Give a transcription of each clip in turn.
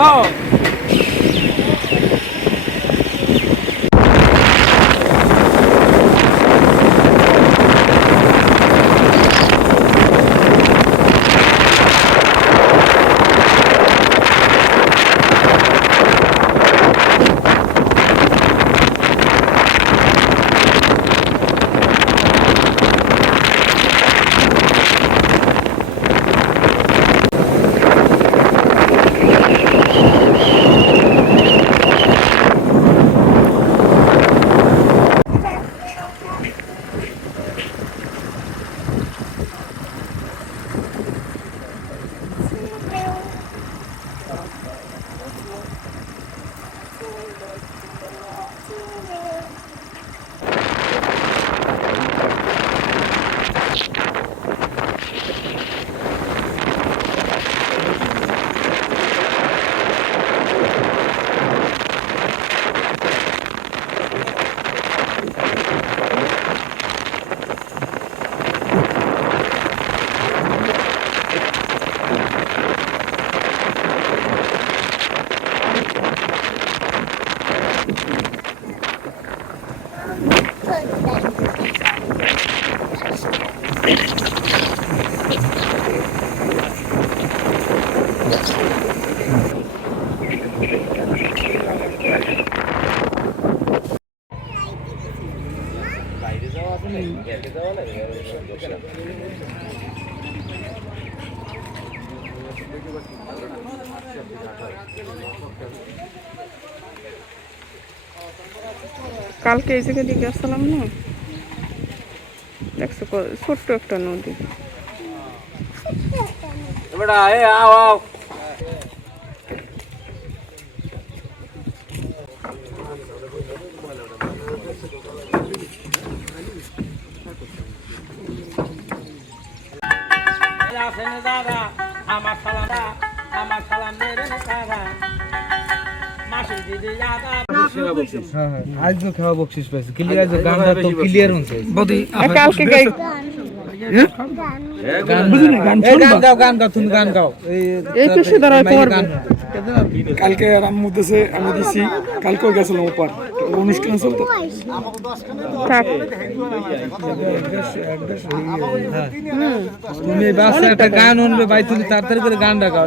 哦 কালকে এই জায়গা দিকে আসলাম না? দেখছ ছোট্ট একটা নদী। বেটা এ আও দাদা আমার সালামটা আমার সালাম মেরে দাদা মাসুর দিদি দাদা আজ খাওয়া বকশিস পাইছে ক্লিয়ার যে গানটা তো ক্লিয়ার হচ্ছে এ, কালকে গাই আমি দিছি কালকেও গেছিলাম ওপার অনুষ্ঠান চলতো তুমি বাসা একটা গান শুনবে ভাই তুমি তাড়াতাড়ি করে গানটা গাও।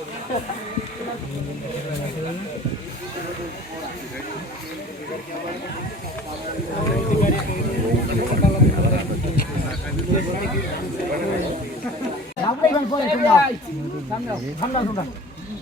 কাটতে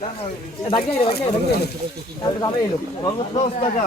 দিও ভিতরে কাটতে তাহলে দামে এলো দাও না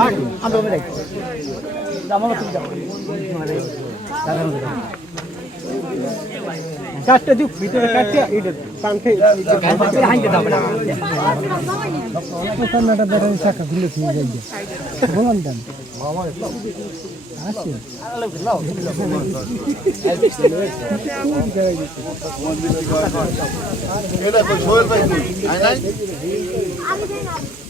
দিয়ে যাই বললাম দেন আছে মিলন ধরে সমান ধরে করাই টাকা গুনলাম বুঝলি কেটে কেটে মারবে ওই দিয়ে ডাক্তার ডাক্তার মালিক গালা ঢুকমু মালিক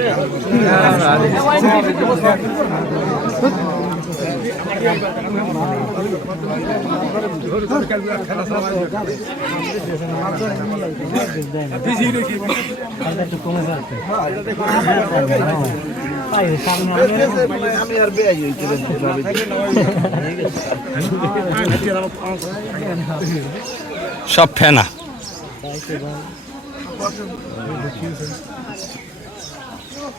সব ফেনা।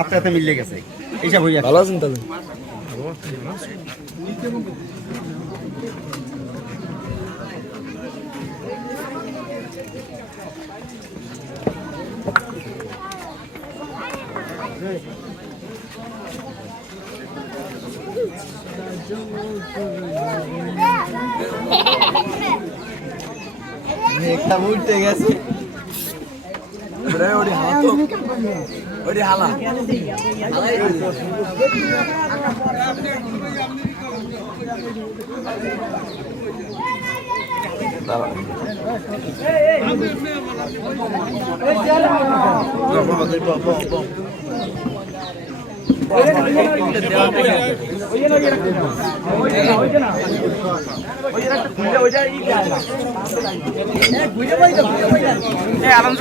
আপনার মিলে গেছে। এইসব হয়ে ভালো আছেন তাহলে? একটা উঠতে গেছে। ওরে হাতো ওরে হালা। আরাম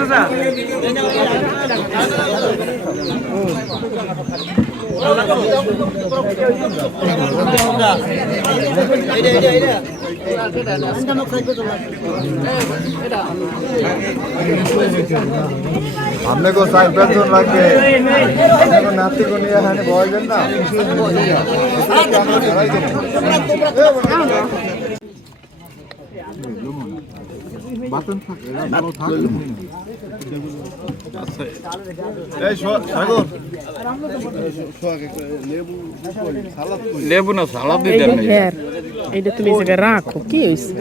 हमने কো সাইড जोन लग गए हमने को नाती को नहीं है बॉय বাতন আচ্ছা এই সাগর। লেবু না সালাদ দিতে এই যে হের এইটা তুমি এই জায়গায় রাখো কি হয়েছে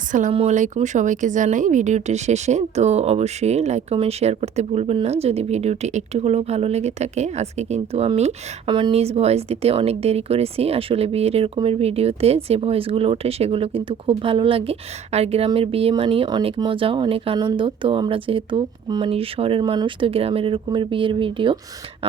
আসসালামু আলাইকুম সবাইকে জানাই ভিডিওটির শেষে। তো অবশ্যই লাইক কমেন্ট শেয়ার করতে ভুলবেন না। যদি ভিডিওটি একটু হলেও ভালো লেগে থাকে, আজকে কিন্তু আমি আমার নিজ ভয়েস দিতে অনেক দেরি করেছি। আসলে বিয়ের এরকমের ভিডিওতে যে ভয়েসগুলো ওঠে, সেগুলো কিন্তু খুব ভালো লাগে। আর গ্রামের বিয়ে মানে অনেক মজা, অনেক আনন্দ। তো আমরা যেহেতু মানে শহরের মানুষ, তো গ্রামের এরকমের বিয়ের ভিডিও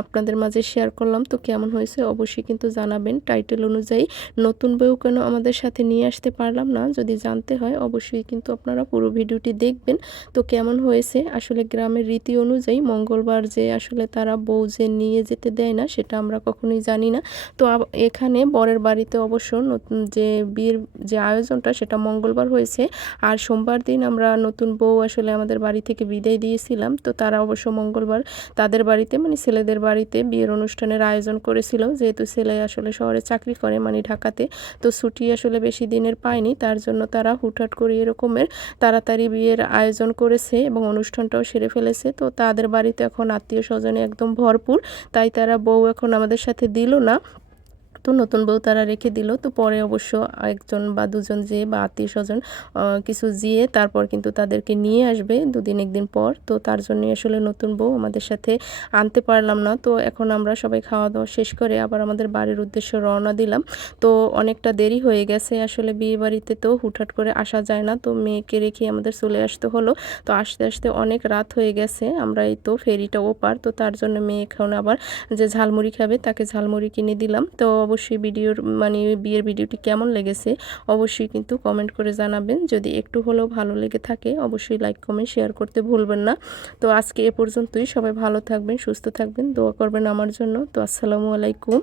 আপনাদের মাঝে শেয়ার করলাম। তো কেমন হয়েছে অবশ্যই কিন্তু জানাবেন। টাইটেল অনুযায়ী নতুন বউ কেন আমাদের সাথে নিয়ে আসতে পারলাম না, যদি জানতে হয় অবশ্যই কিন্তু আপনারা পুরো ভিডিওটি দেখবেন। তো কেমন হয়েছে? আসলে গ্রামের রীতি অনুযায়ী মঙ্গলবার যে আসলে তারা বউ যে নিয়ে যেতে দেয় না, সেটা আমরা কখনোই জানি না। তো এখানে বরের বাড়িতে অবশ্য নতুন যে বিয়ের যে আয়োজনটা, সেটা মঙ্গলবার হয়েছে। আর সোমবার দিন আমরা নতুন বউ আসলে আমাদের বাড়ি থেকে বিদায় দিয়েছিলাম। তো তারা অবশ্য মঙ্গলবার তাদের বাড়িতে মানে ছেলেদের বাড়িতে বিয়ের অনুষ্ঠানের আয়োজন করেছিল। যেহেতু ছেলে আসলে শহরে চাকরি করে মানে ঢাকাতে, তো ছুটি আসলে বেশি দিনের পায়নি। তার জন্য তারা হুটহাট করে এরকমের তাড়াতাড়ি বিয়ের আয়োজন করেছে এবং অনুষ্ঠানটাও সেরে ফেলেছে। তো তাদের বাড়িতে এখন আত্মীয় স্বজনে একদম ভরপুর, তাই তারা বউ এখন আমাদের সাথে দিল না। তো নতুন বউ তারা রেখে দিল। তো পরে অবশ্য একজন বা দুজন যেয়ে বা আত্মীয় স্বজন কিছু যেয়ে তারপর কিন্তু তাদেরকে নিয়ে আসবে দুদিন একদিন পর। তো তার জন্যই আসলে নতুন বউ আমাদের সাথে আনতে পারলাম না। তো এখন আমরা সবাই খাওয়া দাওয়া শেষ করে আবার আমাদের বাড়ির উদ্দেশ্যে রওনা দিলাম। তো অনেকটা দেরি হয়ে গেছে আসলে বিয়ে বাড়িতে তো হুটহাট করে আসা যায় না। তো মেয়েকে রেখে আমাদের চলে আসতে হলো। তো আসতে আসতে অনেক রাত হয়ে গেছে। আমরা এই তো ফেরিটা ওপার। তো তার জন্য মেয়ে এখন আবার যে ঝালমুড়ি খাবে তাকে ঝালমুড়ি কিনে দিলাম। তো অবশ্যই ভিডিওর মানে বিয়ের ভিডিওটি কেমন লেগেছে অবশ্যই কিন্তু কমেন্ট করে জানাবেন। যদি একটু হলেও ভালো লেগে থাকে, অবশ্যই লাইক কমেন্ট শেয়ার করতে ভুলবেন না। তো আজকে এ পর্যন্তই। সবাই ভালো থাকবেন, সুস্থ থাকবেন, দোয়া করবেন আমার জন্য। তো আসসালামু আলাইকুম।